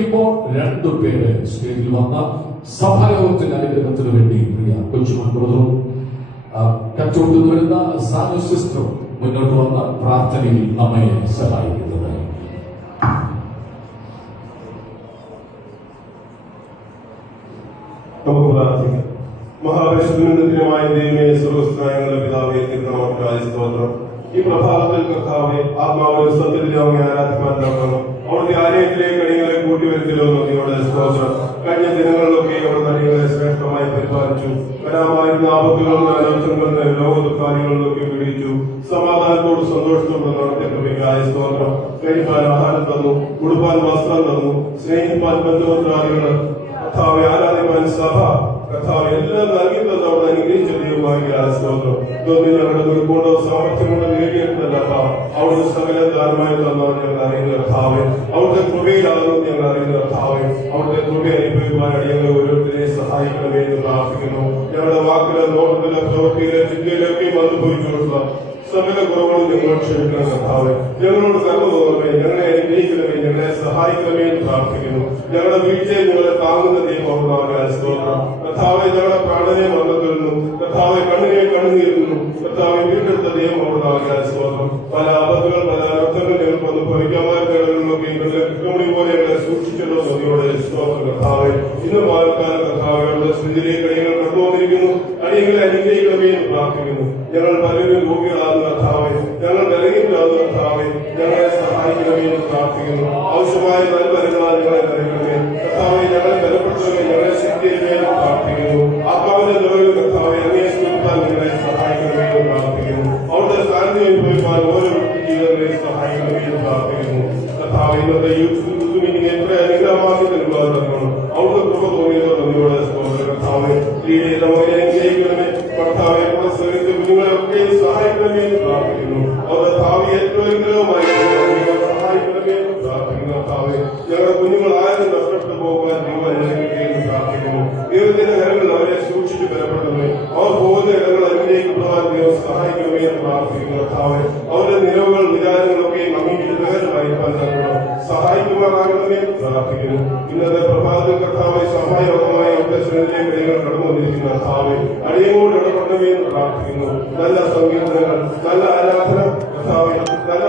ഇപ്പോൾ രണ്ടുപേര് സ്റ്റേജിൽ വന്ന സഭായോഗത്തിന്റെ അനുഗ്രഹത്തിന് വേണ്ടി പ്രിയ കൊച്ചുമക്കളും കച്ചവടത്തിൽ വരുന്ന സാനു സിസ്റ്ററും മുന്നോട്ട് വന്ന പ്രാർത്ഥനയിൽ നമ്മെ സഹായിക്കുന്നത്. നമുക്ക് പ്രാർത്ഥിക്കാം. മഹാപരിശുദ്ധമായ ദൈവമേ, സ്വർഗ്ഗസ്ഥനായ ഞങ്ങളുടെ പിതാവേ, തിരുനാമത്തിനായ സ്തോത്രം. ഈ പ്രഭാതത്തിൽ കർത്താവേ, ആത്മാവിലും സത്യത്തിലും അങ്ങേ ആരാധിക്കാൻ തുടങ്ങണം. അവിടുത്തെ ആലയത്തിലേക്ക് അടികളെ കൂട്ടിവരുത്തിലോ നന്ദിയോടെ സ്തോത്രം. കഴിഞ്ഞ ദിനങ്ങളിലൊക്കെ അവിടുന്ന് അടികളെ ശ്രേഷ്ഠമായി പരിപാലിച്ചു. വരാമായിരുന്ന ആപത്തുകളും അനർത്ഥങ്ങളും ലോകദുഃഖാദികളിലൊക്കെ വിടിയിച്ചു. സമാധാനത്തോട് സന്തോഷത്തോടെ നടത്തിയ സ്തോത്രം. കഴിക്കാൻ ആഹാരം തന്നു, ഉടുപ്പാൻ വസ്ത്രം തന്നു, സ്നേഹിപ്പാൻ ബന്ധുമിത്രാദികൾ, കർത്താവെ ആരാധിക്കാൻ സഭ, കർത്താവ് എല്ലാം നൽകി തന്നു. അവിടെ അനുഗ്രഹിച്ച ദൈവമായ സ്തോത്രം. ഇതൊന്നും ഞങ്ങളുടെ ദുർഗുണ്ടോ സാമർത്ഥ്യം കൊണ്ട് നേടിയെടുത്തല്ല, അവിടുന്ന് സകല ദാനമായി തന്നാണ് ഞങ്ങൾ അറിയുന്ന കർത്താവെ. അവിടുത്തെ കൃപയിലാകുന്നു ഞങ്ങൾ അറിയുന്ന കർത്താവെ. അവിടുത്തെ കൃപ അനുഭവിക്കുവാൻ ഞങ്ങൾ ഓരോരുത്തരെ സഹായിക്കണമേ എന്ന് പ്രാർത്ഥിക്കുന്നു. ഞങ്ങളുടെ വാക്കിലോ നോട്ടത്തിലോ പ്രവൃത്തിയിലോ ചിന്തയിലൊക്കെയും അനുഭവിച്ചുകൊടുക്കുക സകല കുറവുകളും ഞങ്ങളോട് ക്ഷമിക്കണം കർത്താവെ. ഞങ്ങളോട് കർമ്മ തോന്നമേ, ഞങ്ങളെ അനുഗ്രഹിക്കണമേ, ഞങ്ങളെ സഹായിക്കണമേ എന്ന് പ്രാർത്ഥിക്കുന്നു. ഞങ്ങളുടെ വീഴ്ചയിൽ ഞങ്ങളെ താങ്ങുന്ന ദൈവമാവുന്ന സ്തോത്രം. കർത്താവെ, ഞങ്ങളുടെ പ്രാണനെ മരണത്തിരുന്നു, കർത്താവെ കണ്ണിനെ കണ്ണുനീരുന്നു, കർത്താവെ വീണ്ടെടുത്ത ദൈവം അവിടുന്ന് സ്തോത്രം. പല ആപത്തുകൾ, പല അനർത്ഥങ്ങൾ ഞങ്ങൾക്ക് വന്ന് ഭവിക്കാമായിരുന്നൊക്കെ കൃഷ്ണമണി പോലെ ഞങ്ങളെ സൂക്ഷിച്ചല്ലോ നദിയോടെ സ്തോത്രം. കർത്താവെ, ഇന്ന് മാൽക്കാല കർത്താവെ അവരുടെ സ്ഥിതിയിലേക്ക് അടിയങ്ങൾ കടന്നുവന്നിരിക്കുന്നു. അടിയങ്ങളെ അനുഗ്രഹിക്കണമേ എന്ന് പ്രാർത്ഥിക്കുന്നു. ഞങ്ങൾ പലരും രോഗികളാകുന്ന കർത്താവെ, ഞങ്ങൾ ബലഹീനരാകുന്ന കർത്താവെ, ഞങ്ങളെ സഹായിക്കണമേ എന്ന് പ്രാർത്ഥിക്കുന്നു. ആവശ്യമായ നൽവരങ്ങളാൽ ഞങ്ങളെ നൽകണമേ കർത്താവെ. ഞങ്ങളെ ബലപ്പെടുത്തണമേ, ഞങ്ങളെ ശക്തിയിലേ എന്ന് പ്രാർത്ഥിക്കുന്നു. ആത്മാവിന്റെ നിറവിൽ കർത്താവെ അങ്ങേ സ്തുതിപ്പാൻ ഞങ്ങളെ സഹായിക്കണമേ എന്ന് പ്രാർത്ഥിക്കുന്നു. അവിടുത്തെ സാന്നിധ്യം അനുഭവിക്കാൻ ഓരോ ജീവിതങ്ങളെ സഹായിക്കണമേ എന്ന് പ്രാർത്ഥിക്കുന്നു. കർത്താവെ, ഇന്നത്തെ യൂത്ത് മീറ്റിംഗ് എത്ര അനുഗ്രഹമാക്കി നൽകുവാൻ അവിടുത്തെ കൃപ തോന്നിയതോ നന്ദിയോടെ സ്തോത്രം. കർത്താവെ, സ്ത്രീയുടെ അനുഗ്രഹിക്കണമേ കർത്താവെ. കുഞ്ഞുങ്ങളെയൊക്കെ സഹായിക്കണമേ എന്ന് പ്രാർത്ഥിക്കുന്നു. അവരുടെ ഭാവി ഏറ്റവും അനുഗ്രഹമായി സഹായിക്കണമേ എന്ന് പ്രാർത്ഥിക്കുന്നു. കർത്താവെ, ഞങ്ങളുടെ കുഞ്ഞുങ്ങൾ ആരും നഷ്ടപ്പെട്ടു പോകുവാൻ ദൈവം അനുഗ്രഹിക്കുകയെന്ന് പ്രാർത്ഥിക്കുന്നു. ദൈവത്തിന്റെ കരങ്ങൾ അവരെ സൂക്ഷിച്ച് ബലപ്പെടണമേ. അവർ പോകുന്ന ഇടങ്ങൾ അനുഗ്രഹിക്കപ്പെടുവാൻ ദൈവം സഹായിക്കണമേ എന്ന് പ്രാർത്ഥിക്കുന്നു. കർത്താവെ, അവരുടെ നിലവുകൾ വിചാരങ്ങളൊക്കെ അംഗീകൃതകരമായി സഹായിക്കുവാനാകണമേ എന്ന് പ്രാർത്ഥിക്കുന്നു. ഇന്നത്തെ പ്രഭാതത്തിൽ കർത്താവെ, സഹായകമായി അവരുടെ ശ്രദ്ധയിലേക്ക് നിങ്ങൾ കടന്നു വന്നിരിക്കുന്ന കർത്താവെ, അടിയങ്ങോട് ഇടപെടണമേ എന്ന് പ്രാർത്ഥിക്കുന്നു. നല്ല സംഗീതങ്ങൾ, നല്ല ആരാധന കർത്താവെ, നല്ല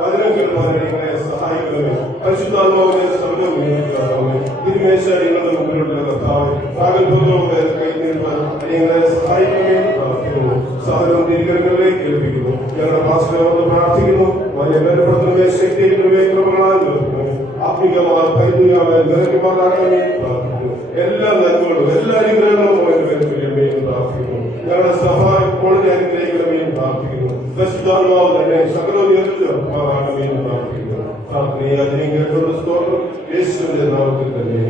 വചനം കേൾക്കാൻ നിങ്ങളെ സഹായിക്കണമേ. പരിശുദ്ധാത്മാവിനെ സർവ്വം നിയമിക്കാറാവേ. തിരുമേശ നിങ്ങളുടെ മുമ്പിലുള്ള കർത്താവെ, പ്രാഗൽഭൂതോടെ കൈനീട്ടാൻ നിങ്ങളെ സഹായിക്കണമേ എന്ന് പ്രാർത്ഥിക്കുന്നു. സഹനവും തിരികരങ്ങളിലേക്ക് ഏൽപ്പിക്കുന്നു. ഞങ്ങളുടെ ഭാഷകളോട് പ്രാർത്ഥിക്കുന്നു. വലിയ ബലപ്പെടുത്തണമേ, ശക്തിയിലുമേ, കൃപകളാൽ നിർത്തുന്നു. ആത്മീയമായ ഭൈതികമായ നിരക്കുമാറാകണമേ എന്ന് പ്രാർത്ഥിക്കുന്നു. എല്ലാ നന്മകളും എല്ലാ അനുഗ്രഹങ്ങളും അനുഗ്രഹിക്കണമേ എന്ന് പ്രാർത്ഥിക്കുന്നു. ഞങ്ങളുടെ സഹായം കോളേജ് അനുഗ്രഹിക്കണമേ എന്ന് പ്രാർത്ഥിക്കുന്നു. പരിശുദ്ധാത്മാവ് തന്നെ സകലവും മാറാകണമേ എന്ന് പ്രാർത്ഥിക്കുന്നു. പ്രാർത്ഥനയെ അനുഗ്രഹിക്കേണ്ട സ്തോത്രം യേശുവിന്റെ നാമത്തിൽ തന്നെ.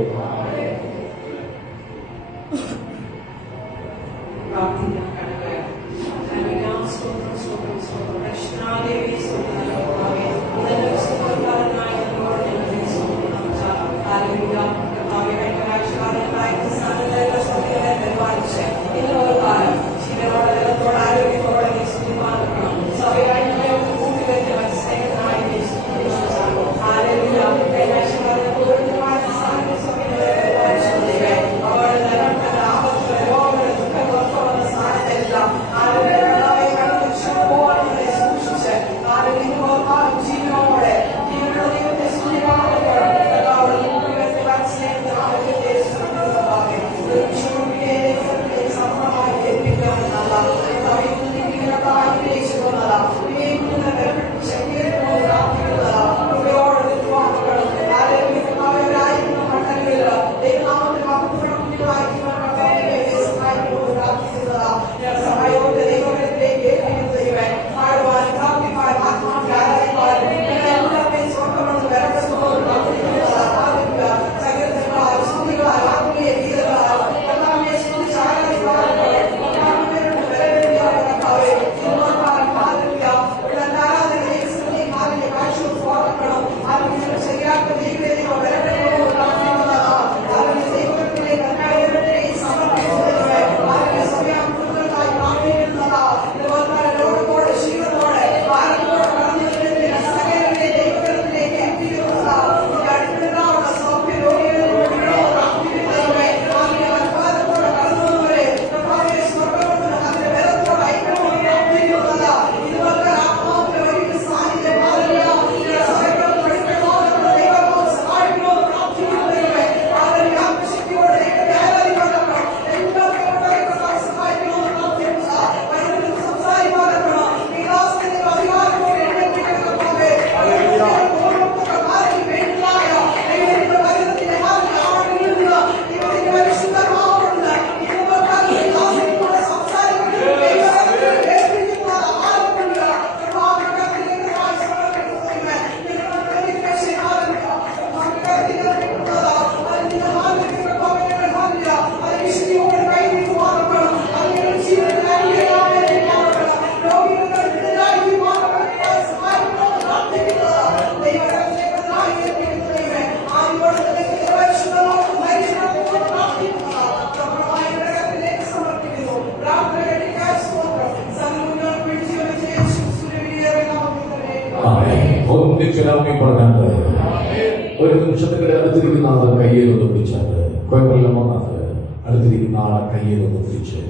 ഒരു നിമിഷത്തിന്റെ അടുത്തിരിക്കുന്ന ആളെ കയ്യിലൊന്ന് പിടിച്ചാല് കുഴപ്പമില്ല വന്നത് അടുത്തിരിക്കുന്ന ആളെ കയ്യിലൊന്ന് പിടിച്ച്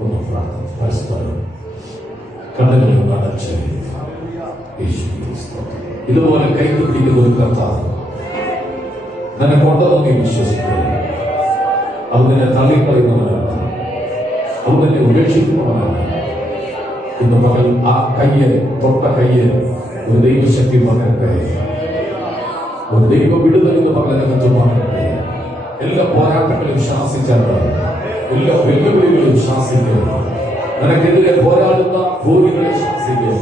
ഒന്ന് പ്രാർത്ഥന പരസ്പരം കണ്ണുകളിൽ അടച്ച് ഇതുപോലെ കൈക്ക് പിടിക്കുന്ന ഒരു കർത്താവ് നിന്നെ കൊണ്ടൊന്നും നീ വിശ്വസിക്കുക. അത് നിന്നെ തള്ളിക്കളയുന്നവരല്ല, അത് നിന്നെ ഉപേക്ഷിക്കുന്നവരല്ല. ഇന്ന് പകൽ ആ കയ്യെ തൊട്ട കയ്യെ ഒരു ദൈവശക്തി പകരട്ടെ, ഒരു ദൈവ വിടുതൽ ഇന്ന് പകലകത്ത് പകരട്ടെ. എല്ലാ പോരാട്ടങ്ങളും ശാസിച്ചാണ്, എല്ലാ വെല്ലുവിളികളും ശാസിക്കുക. നിനക്കെതിരെ പോരാടുന്ന ഭൂമികളെ ശാസിക്കുക.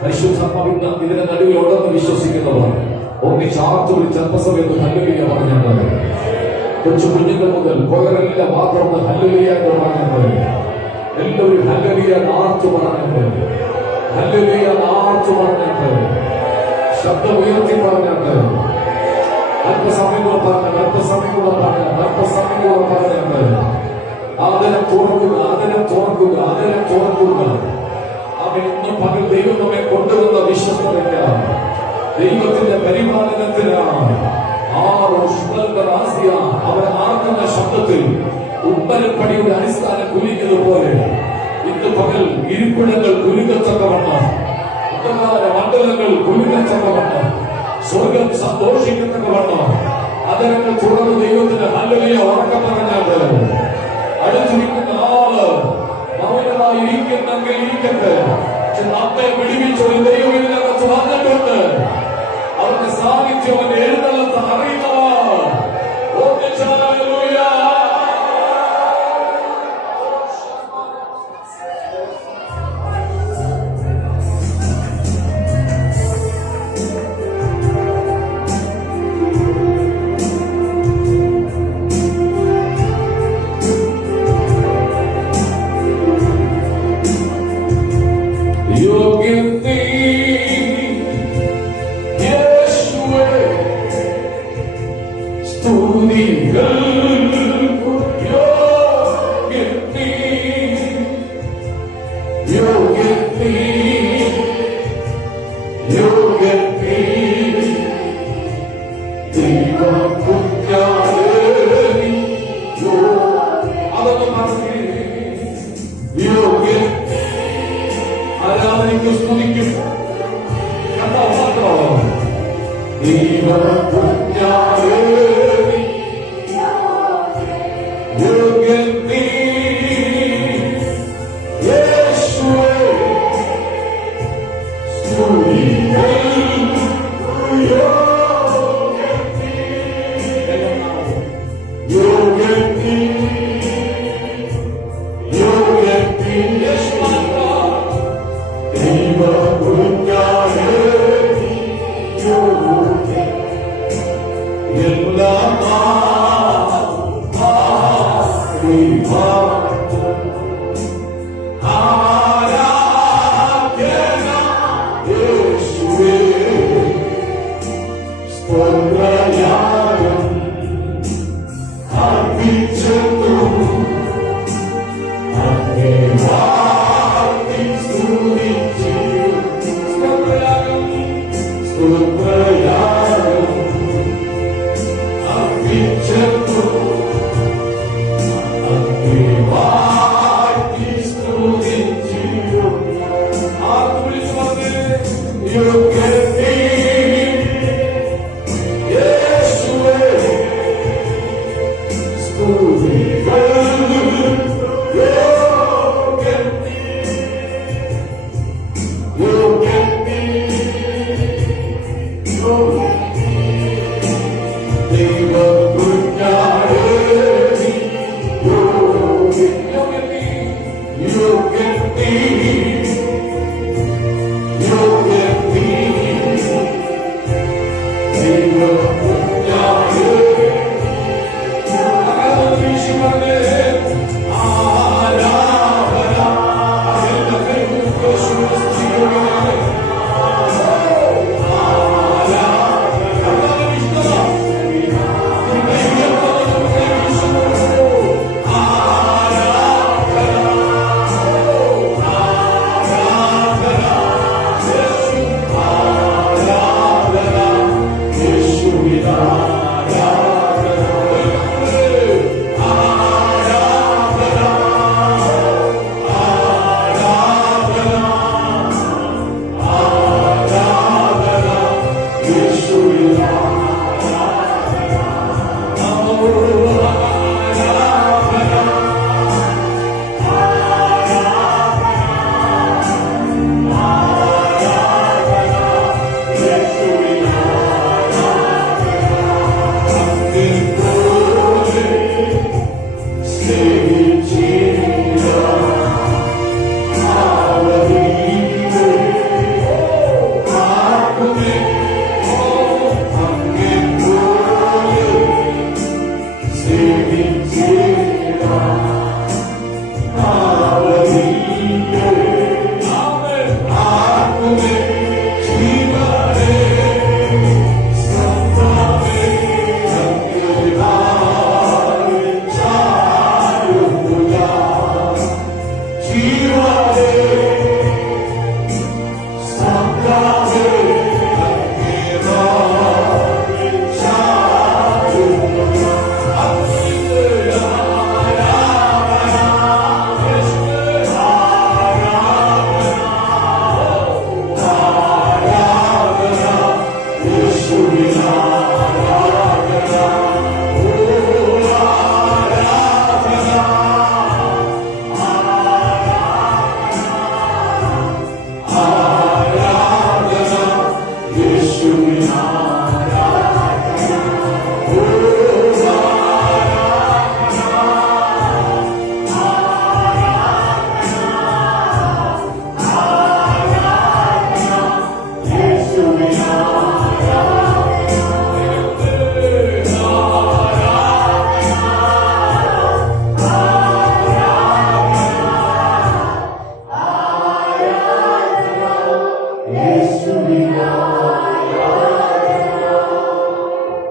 പരിശുദ്ധാത്മാവിന്റെ ഇതിന്റെ നടുവിൽ ഉണ്ടെന്ന് വിശ്വസിക്കുന്നവർ ഒന്നിച്ചാർത്തു വിളിച്ച് അല്പസമയത്ത് ഹല്ലേലൂയ പറഞ്ഞാൽ കൊച്ചു കുഞ്ഞുങ്ങൾ മുതൽ കൊയറല്ല മാത്രം ഹല്ലേലൂയ എന്ന് പറഞ്ഞാൽ എല്ലാവരും ഹല്ലേലൂയ ആർത്തു പറഞ്ഞാൽ ഹല്ലേലൂയ ആർത്തു പറഞ്ഞാൽ ശബ്ദം ഉയർത്തി പറഞ്ഞാൽ അല്പസമയം പറഞ്ഞാൽ ആദരം തുറക്കുക, ആദരം തുറക്കുക, ആദരം തുറക്കുക. അവൻ ഇന്ന് പകൽ ദൈവം നമ്മെ കൊണ്ടുവന്ന വിശ്വസ്തതയ്ക്കാണ്, ദൈവത്തിന്റെ പരിപാലനത്തിനാണ്. അവർ ആർക്കുന്ന ശബ്ദത്തിൽ ഉപ്പരപ്പടിയുടെ അടിസ്ഥാനം കുലുങ്ങിയതുപോലെ ഇന്ന് പകൽ ഇരിപ്പിടങ്ങൾ കുലുങ്ങത്തക്കവണ്ണം, മണ്ഡലങ്ങൾ കുലുങ്ങത്തക്കവണ്ണം, സ്വർഗം സന്തോഷിക്കത്തക്കവണ്ണം അതരങ്ങൾ തുടർന്ന് ദൈവത്തിന് ഹല്ലേലൂയ ഉറക്കം പറഞ്ഞാൽ അടുത്തിരിക്കുന്ന ആള് മൗനമായി ഇരിക്കുന്നെങ്കിൽ ഇരിക്കട്ടെ. നമ്മെ പിടിവിച്ചൊരു ദൈവം ഇതിനകത്ത് വന്നിട്ടുണ്ട്. അവർക്ക് സാന്നിധ്യം എഴുന്നള്ളത്ത് അറിയുന്നവർ ഒന്നിച്ചാൽ ഹല്ലേലൂയ. ആരാധനയ്ക്ക് സ്തുതിക്കും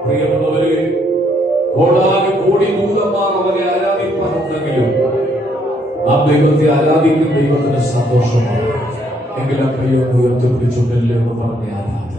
പ്രിയമുള്ളവരെ, കോടാനുകോടി ദൂതന്മാർ അവരെ ആരാധിപ്പാറുണ്ടെങ്കിലും നാം ദൈവത്തെ ആരാധിക്കുന്ന ദൈവത്തിന് സന്തോഷമാണ്. എങ്കിലും കയ്യോ ഉയർത്തിപ്പിടിച്ചുണ്ടല്ലോ എന്ന് പറഞ്ഞ ആരാധന.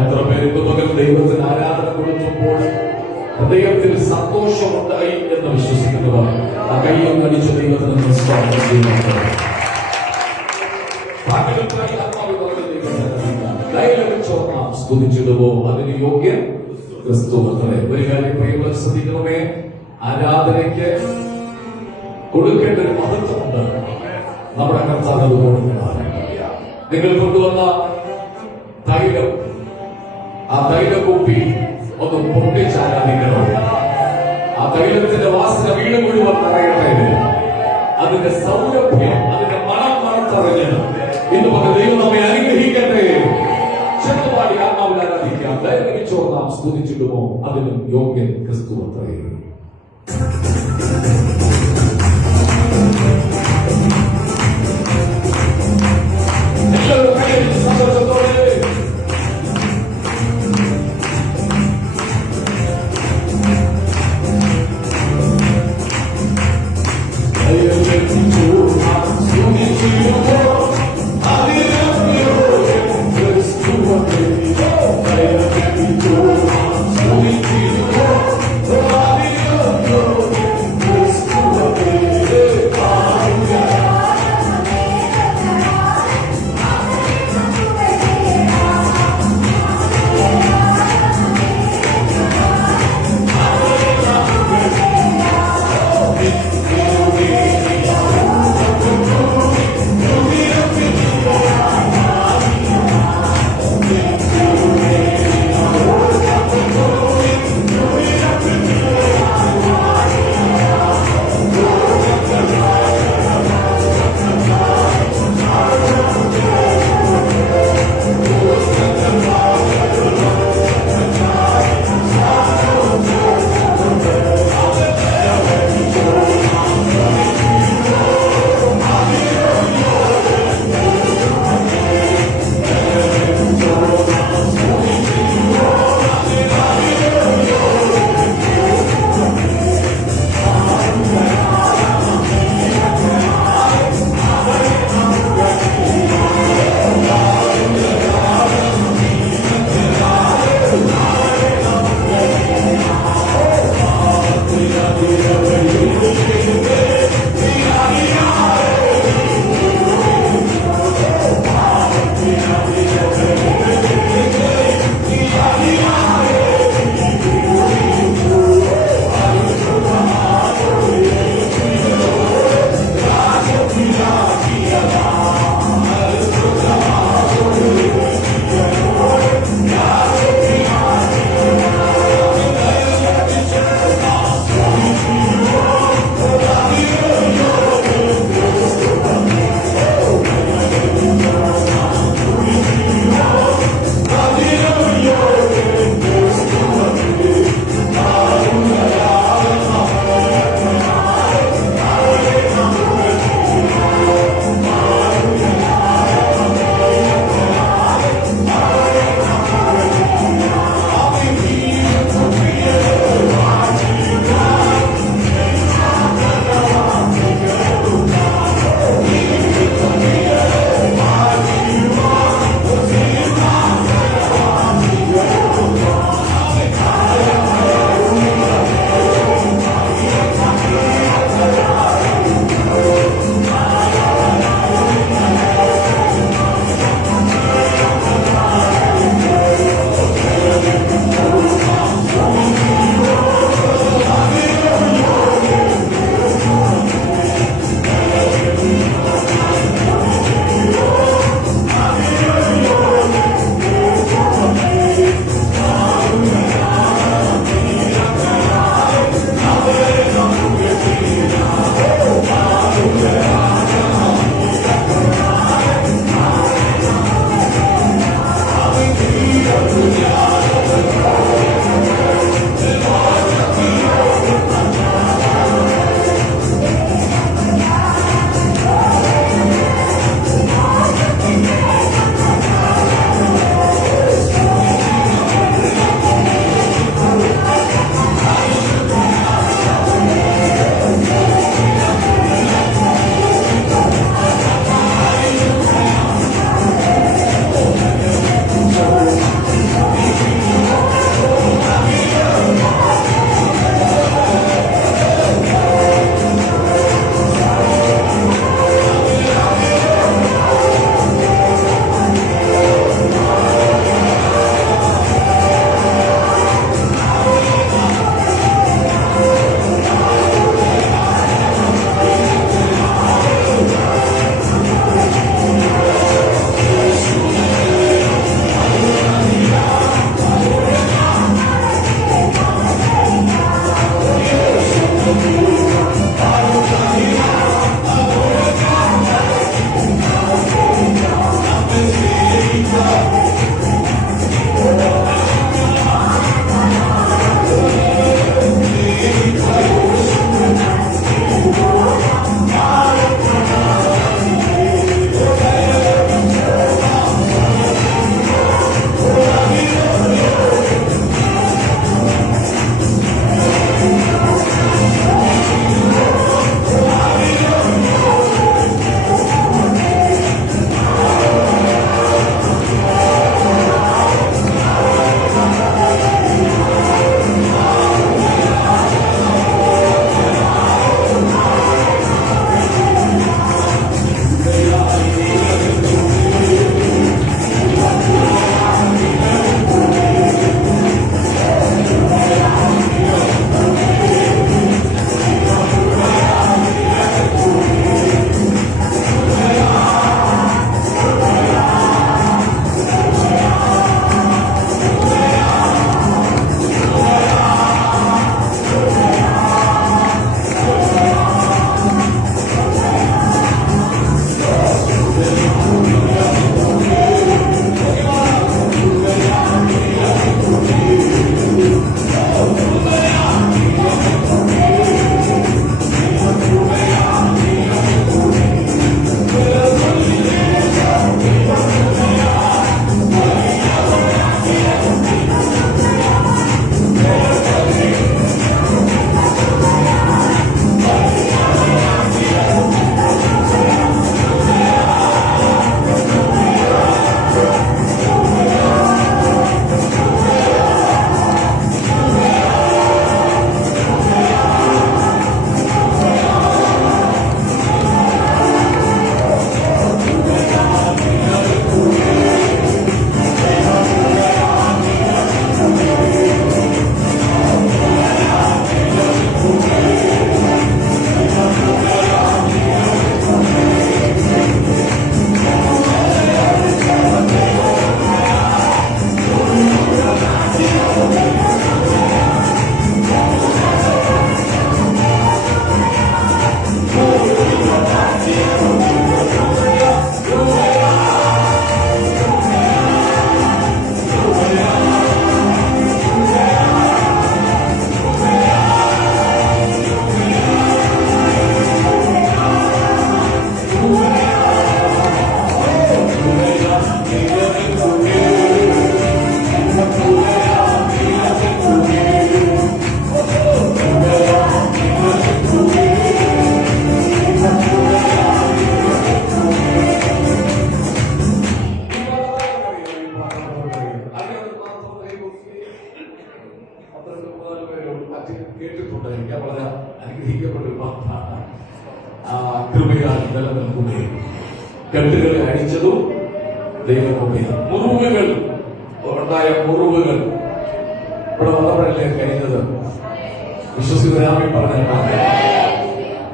എത്ര പേര് പകൽ ദൈവത്തിന് ആരാധന കൊടുത്തപ്പോൾ ഹൃദയത്തിൽ സന്തോഷമുണ്ടായി എന്ന് വിശ്വസിക്കുന്നവർ ആ കയ്യും അടിച്ച ദൈവത്തിന് നമസ്കാരം ചെയ്യുന്നുണ്ട്. സ്തുതിച്ചിടുവോ അതിന് യോഗ്യൻ ക്രിസ്തു അത്രേ. ഒരു കാര്യം പ്രിയമുള്ളവർ ശ്രദ്ധിക്കണമേ, ആരാധനയ്ക്ക് കൊടുക്കേണ്ട ഒരു മഹത്വമുണ്ട്. നമ്മുടെ കർത്താവ് അത് കൊടുക്കുന്നതാണ്. നിങ്ങൾ കൊണ്ടുവന്ന തൈലം, ആ തൈലക്കുപ്പി ഒന്ന് പൊട്ടിച്ചാരാധിക്കണം. ആ തൈലത്തിന്റെ വാസന വീട് മുഴുവൻ നിറയട്ടെ. അതിന്റെ സൗരഭ്യം, അതിന്റെ മണം മണത്തറിഞ്ഞ് ഇന്ന് പകൽ ദൈവം നമ്മെ അനുഗ്രഹിക്കട്ടെ. ചെറുപാടി ആത്മാവിൽ ആരാധിക്കാം. ദൈവമിച്ചോ നാം സ്തുതിച്ചിടുമോ അതിനും യോഗ്യൻ ക്രിസ്തു അത്രേ. നിലനിൽക്കുകയും കെട്ടുകളെ അടിച്ചതും ദൈവകൃപയാണ്. മുറിവുകൾ ഉണ്ടായ മുറിവുകൾ ഇവിടെ വന്നപ്പോഴല്ലേ കഴിഞ്ഞത്. വിശ്വസിതരാമി പറഞ്ഞാൽ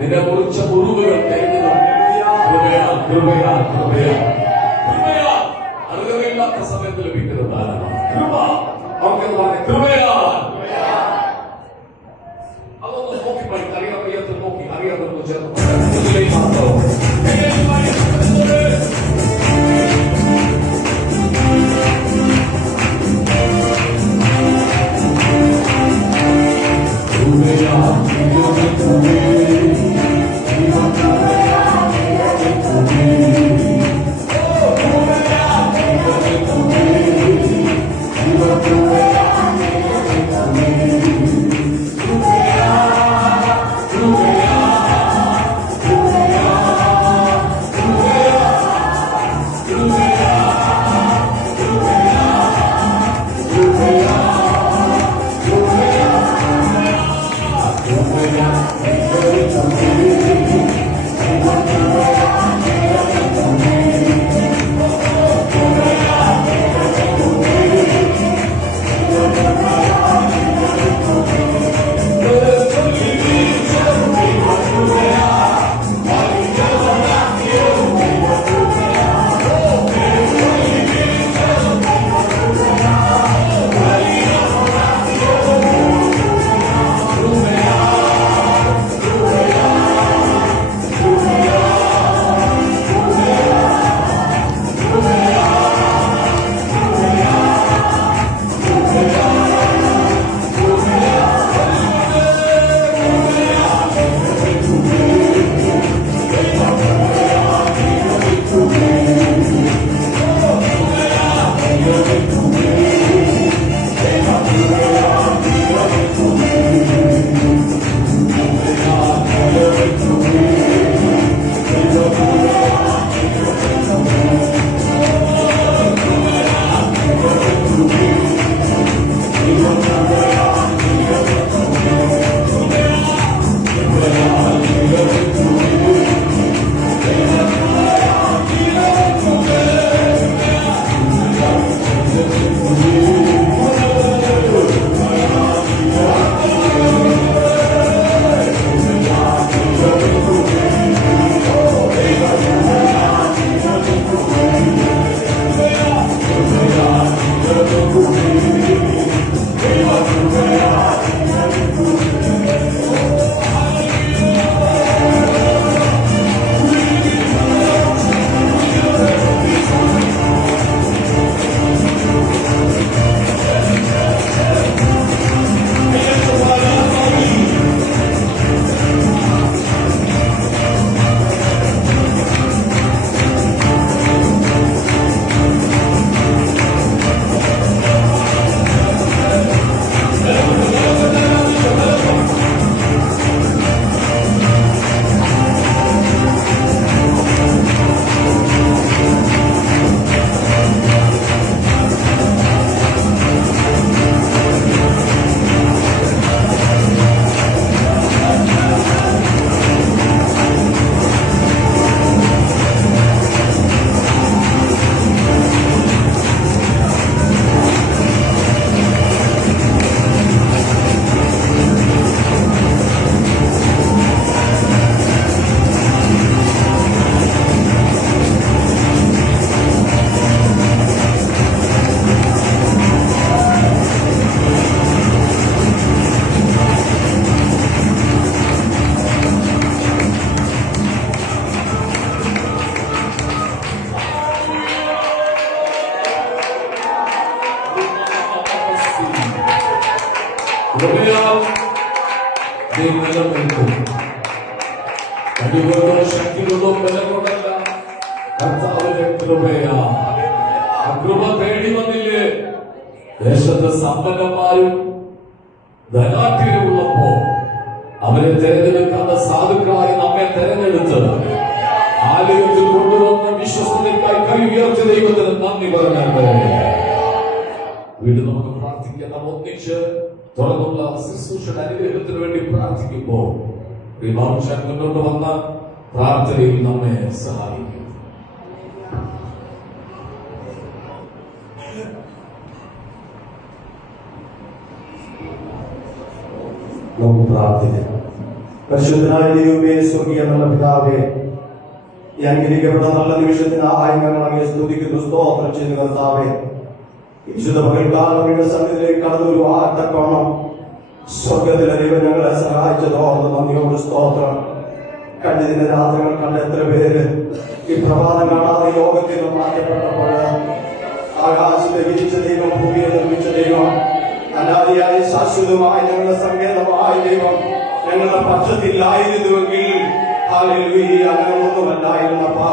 നിന്നെ മുറിച്ച മുറിവുകൾ കഴിഞ്ഞത് അറിവില്ലാത്ത സമയത്ത് ലഭിക്കുന്ന ദാനമാണ് കൃപ. അവർക്കെന്ന് പറഞ്ഞ കൃപയാ. അതൊന്ന് നോക്കി പഠിക്കും. അറിയാത്ത നോക്കി അറിയാതെ ചേർന്ന് മാത്രം കൃപയാൽ നീ നിലനിൽക്കും. കഴിവുകളോ ശക്തികളോ ബലം കൊണ്ടല്ല, കർത്താവിന്റെ കൃപയാ. ആ കൃപ തേടി വന്നില്ലേ? ദേശത്ത് സമ്പന്നന്മാരും ധനാഠ്യരുള്ളപ്പോ അവരെ തെരഞ്ഞെടുക്കാത്ത സാധുക്കളായി നമ്മെ തെരഞ്ഞെടുത്ത് ആലയത്തിൽ കൊണ്ടുവന്ന വിശ്വസ്തതയ്ക്കായി കൈ ഉയർത്തിയ ദൈവത്തിന് നന്ദി പറഞ്ഞാൽ വീണ്ടും നമുക്ക് പ്രാർത്ഥിക്കാം. നാം ഒന്നിച്ച് തുറന്നുള്ള ശുശ്രൂഷയുടെ അനുഗ്രഹത്തിന് വേണ്ടി പ്രാർത്ഥിക്കുമ്പോൾ മുന്നോട്ട് വന്ന പ്രാർത്ഥനയിൽ നമ്മെ സഹായിക്കും. നമുക്ക് പ്രാർത്ഥിക്കാം. പരിശുദ്ധനായ ദൈവമേ, സ്വർഗീയ നല്ല പിതാവേ, ഈ അനുഗ്രഹിക്കപ്പെട്ട നല്ല നിമിഷത്തിനായി ഞങ്ങൾ അങ്ങേ സ്തുതിക്കുന്നു, സ്തോത്രം ചെയ്യുന്നു കർത്താവേ. വിശുദ്ധ പകൽക്കാലങ്ങളുടെ സന്നിധിയിലേക്ക് കടന്നു വരുവാത്തക്കോണം സ്വർഗത്തിലെ ദൈവം ഞങ്ങളെ സഹായിച്ചതോർന്ന് നന്ദിയോട് സ്തോത്രം. കഴിഞ്ഞ രാത്രികൾ കണ്ട എത്ര പേര് ഈ പ്രഭാതം കാണാതെ യോഗത്തിൽ നിന്ന് മാറ്റപ്പെട്ടപ്പോൾ ആകാശത്തെ വിരിച്ച ദൈവം, ഭൂമിയെ നിർമ്മിച്ച ദൈവം, അനാദിയായി ശാശ്വതമായി ഞങ്ങളുടെ സങ്കേതമായ ദൈവം ഞങ്ങളുടെ പക്ഷത്തില്ലായിരുന്നുവെങ്കിൽ ഹല്ലേലൂയ, അങ്ങനെയൊന്നുമല്ലായിരുന്നപ്പാ.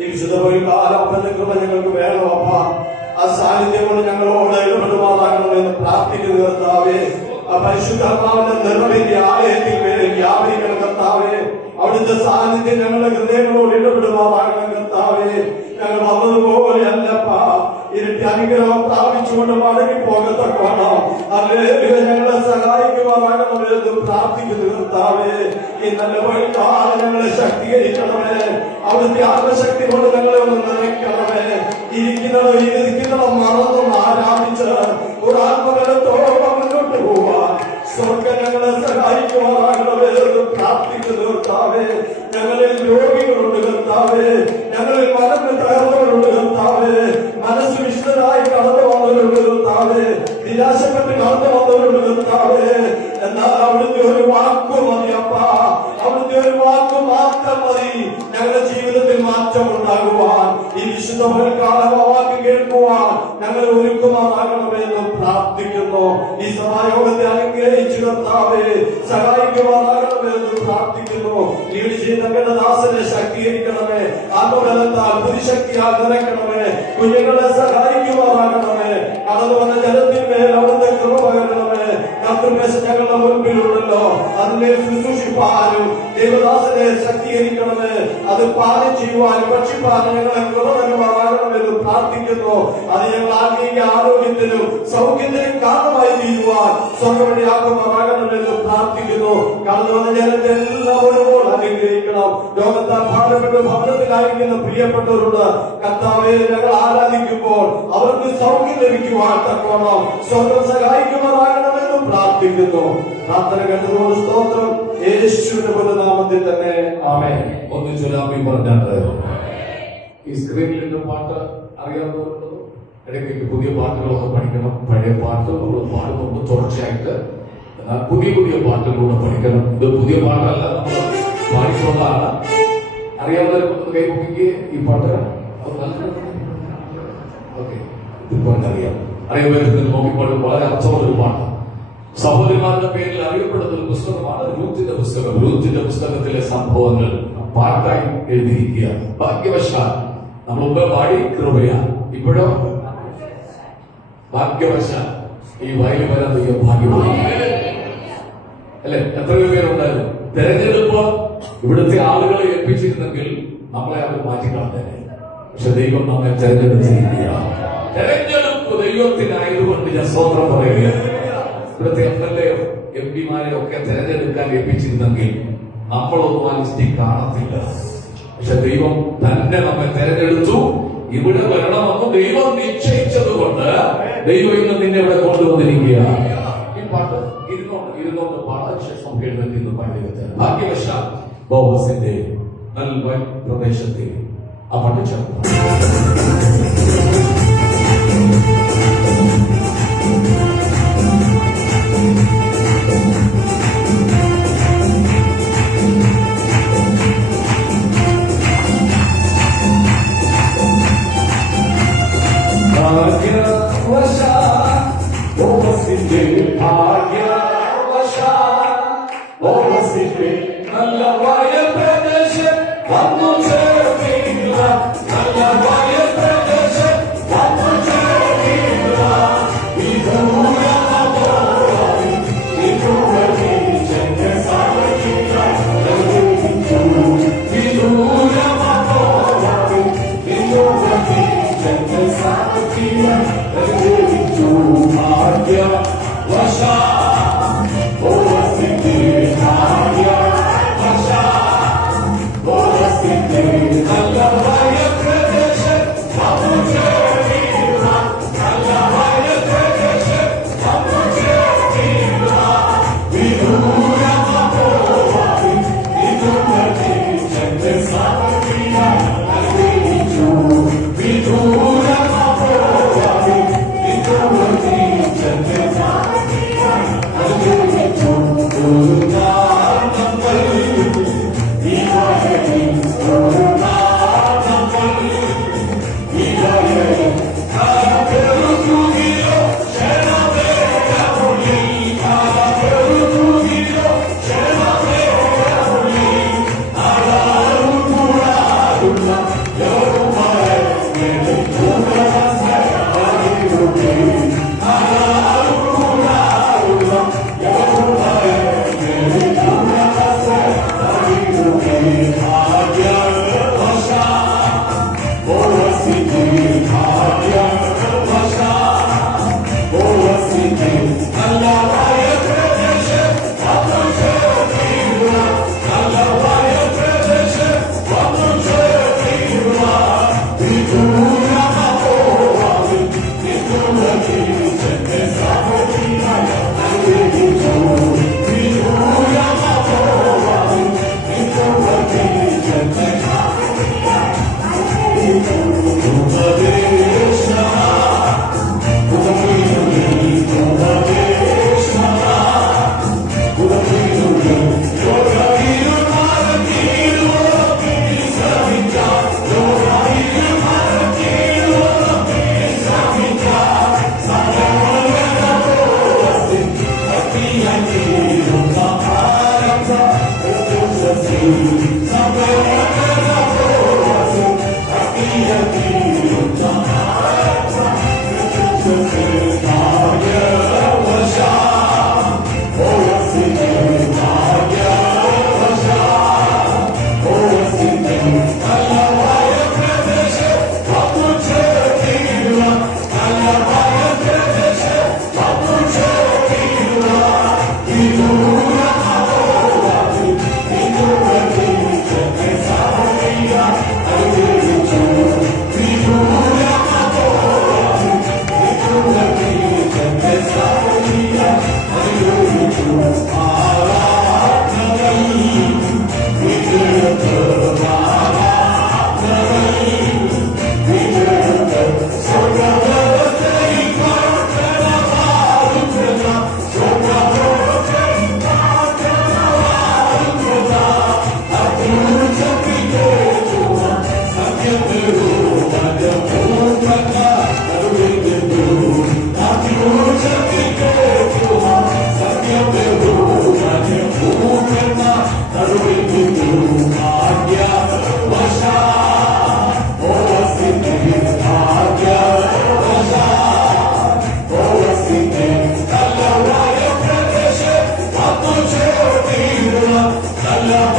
ഈ വിശുദ്ധ പകൽക്കാലപ്പന്റെ കൃപ ഞങ്ങൾക്ക് വേണമപ്പാ. ആ സാന്നിധ്യം കൊണ്ട് ഞങ്ങളോട് ഇടപെടുമാറാകണമെന്ന് പ്രാർത്ഥിക്കുന്നു കർത്താവേ. ആ പരിശുദ്ധാത്മാവിന്റെ നിറവിന്റെ ആലയത്തിൽ പേര് വ്യാപരിക്കണം കർത്താവേ. അവിടുത്തെ സാന്നിധ്യം ഞങ്ങളുടെ ഹൃദയങ്ങളോട് ഇടപെടുമാറാകണം കർത്താവേ. ഞങ്ങൾ വന്നതുപോലെ അല്ലപ്പാ, ഇരട്ടി അനുഗ്രഹം പ്രാപിച്ചുകൊണ്ട് മടങ്ങി പോകത്തക്കോണം ഹല്ലേലൂയ ഞങ്ങളെ സഹായിക്കുവാനാകണമെന്ന് പ്രാർത്ഥിക്കുന്നു കർത്താവേ. ഈ നല്ല വഴിക്കാലം ഞങ്ങളെ ശക്തീകരിക്കണമേ. അവിടുത്തെ ആത്മശക്തി കൊണ്ട് ഞങ്ങളെ ഒന്ന് നിറയ്ക്കണമേ. ഇരിക്കുന്നതോ മറന്നൊന്ന് ആരാധിച്ച് ഒരു ആത്മബലത്തോടെ മുന്നോട്ട് പോവാൻ സ്വർഗം ഞങ്ങളെ സഹായിക്കുവാനാകണമേ എന്ന് പ്രാർത്ഥിക്കുന്നു കർത്താവേ. ഞങ്ങളിൽ രോഗികളുണ്ട് കർത്താവേ, ഞങ്ങളിൽ മനസ്സ് തകർന്നവരുണ്ട് കർത്താവേ, മനസ്സ് വിശുദ്ധരായി കടന്നു വന്നവരുണ്ട് കർത്താവേ, നിരാശപ്പെട്ട് കടന്നു വന്നവരുണ്ട് കർത്താവേ. എന്നാൽ അവിടുത്തെ ഒരു വാക്ക് മതി അപ്പാ, അവിടുത്തെ ഒരു വാക്ക് മാത്രം മതി ഞങ്ങളുടെ ജീവിതത്തിൽ മാറ്റം ഉണ്ടാകുവാൻ. ഈ വിശുദ്ധ പകൽക്കാലം ആ വാക്ക് കേൾക്കുവാൻ ഞങ്ങൾ ഒരുക്കുമാറാകണമെന്ന് പ്രാർത്ഥിക്കുന്നു. ഈ സഭായോഗത്തെ അനുഗ്രഹിച്ചു കർത്താവേ സഹായിക്കുവാനാകണമെന്ന് പ്രാർത്ഥിക്കുന്നു. ലീഡ് ചെയ്ത ദാസനെ ശക്തീകരിക്കണമേ, ആത്മബലത്താൽ ബുദ്ധിശക്തിയാൽ നിറയ്ക്കണമേ, കുഞ്ഞുങ്ങളെ സഹായിക്കുവാനാകണമേ. കടന്നു വന്ന ജലത്തിന്മേൽ അവിടുത്തെ കൃപ പകരണമേ. കർത്തൃമേശ ഞങ്ങളുടെ മുൻപിലുണ്ടല്ലോ, അതിനെ ശുശ്രൂഷിപ്പാനും ദേവദാസനെ ശക്തീകരിക്കണമേ. അത് പാലം ചെയ്യുവാനും ഭക്ഷിപ്പാനും ഞങ്ങളെ കൃപ നൽകുവാനാകണമെന്ന് പ്രാർത്ഥിക്കുന്നു. അത് ഞങ്ങൾ ആത്മീയ ആരോഗ്യത്തിനും സൗഖ്യത്തിനും കാരണമായി തീരുവാൻ സ്വർഗവഴിയാക്കുമാറാകണമെന്ന് പ്രാർത്ഥിക്കുന്നു. കടന്നു വന്ന ജനത്തെ എല്ലാവരും അനുഗ്രഹിക്കണം. ലോകത്താൽ ഭാരപ്പെട്ട് ഭവനത്തിലായിരിക്കുന്ന പ്രിയപ്പെട്ടവരുണ്ട് കർത്താവെ, ഞങ്ങൾ ആരാധിക്കുമ്പോൾ അവർക്ക് സൗഖ്യം ലഭിക്കുവാൻ തക്കോണം സ്വർഗം സഹായിക്കുമാറാകണമെന്ന് പ്രാർത്ഥിക്കുന്നു. പ്രാർത്ഥന കേട്ടതുകൊണ്ട് സ്തോത്രം. യേശുവിന്റെ പൊതുനാമത്തിൽ തന്നെ ആമേൻ. ഒന്ന് ചൊല്ലാമി പറഞ്ഞാട്ട് ഈ സ്ക്രീനിൽ പാട്ട് അറിയാവുന്നവരുണ്ടോ? ഇടയ്ക്ക് പുതിയ പാട്ടുകളൊക്കെ പഠിക്കണം. പഴയ പാട്ട് നമ്മൾ പാടുമ്പോൾ തുടർച്ചയായിട്ട് പുതിയ പുതിയ പാട്ടുകളൂടെ പഠിക്കണം. ഇത് പുതിയ പാട്ടല്ല, നമ്മൾ പാടിക്കൊള്ളാണ്. അറിയാവുന്നവർ കൈമുഖിക്ക് ഈ പാട്ട് ഓക്കെ, ഈ പാട്ട് അറിയാം. അറിയാൻ നോക്കിപ്പാടും വളരെ അർത്ഥമുള്ളൊരു പാട്ട്. സഹോദരിമാരുടെ പേരിൽ അറിയപ്പെടുന്ന ഒരു പുസ്തകമാണ് രൂത്തിന്റെ പുസ്തകം. രൂത്തിന്റെ പുസ്തകത്തിലെ സംഭവങ്ങൾ പാട്ടായി എഴുതിയിരിക്കുക. ഭാഗ്യവശാൽ നമ്മൾ മുമ്പ് പാടി കൃപയാ, ഇപ്പോഴോ ഭാഗ്യവശാൽ ഈ വയലിൽ വരാൻ ഭാഗ്യമാണ് അല്ലെ? എത്രയോ പേരുണ്ടായിരുന്നു. തെരഞ്ഞെടുപ്പ് ഇവിടുത്തെ ആളുകളെ ഏൽപ്പിച്ചിരുന്നെങ്കിൽ നമ്മളെ അവർ മാറ്റിക്കളഞ്ഞേനെ. പക്ഷെ ദൈവം നമ്മെ തെരഞ്ഞെടുത്തിരിക്കുക. തെരഞ്ഞെടുപ്പ് ദൈവത്തിനായതുകൊണ്ട് ഞാൻ സ്തോത്രം പറയുകയാണ്. ഇവിടുത്തെ MLA MP-മാരെ ഒക്കെ തെരഞ്ഞെടുക്കാൻ ഏൽപ്പിച്ചിരുന്നെങ്കിൽ നമ്മളൊന്നും ആ ലിസ്റ്റിൽ കാണത്തില്ല. പക്ഷെ ദൈവം തന്നെ നമ്മെ തെരഞ്ഞെടുത്തു. ഇവിടെ വരണമെന്ന് ദൈവം നിശ്ചയിച്ചതുകൊണ്ട് ദൈവം ഇന്ന് നിന്നെ ഇവിടെ കൊണ്ടുവന്നിരിക്കുക. ഈ പാട്ട് ഇരുന്നോണ്ട് പാടാൻ ശേഷം എഴുന്നേറ്റ് പാടിയത് ഭാഗ്യവശാൽ ബോവസിന്റെ നല്ല പ്രദേശത്തെ ആ പാട്ട് ചേർന്നു. Vasha, oh, എല്ലാം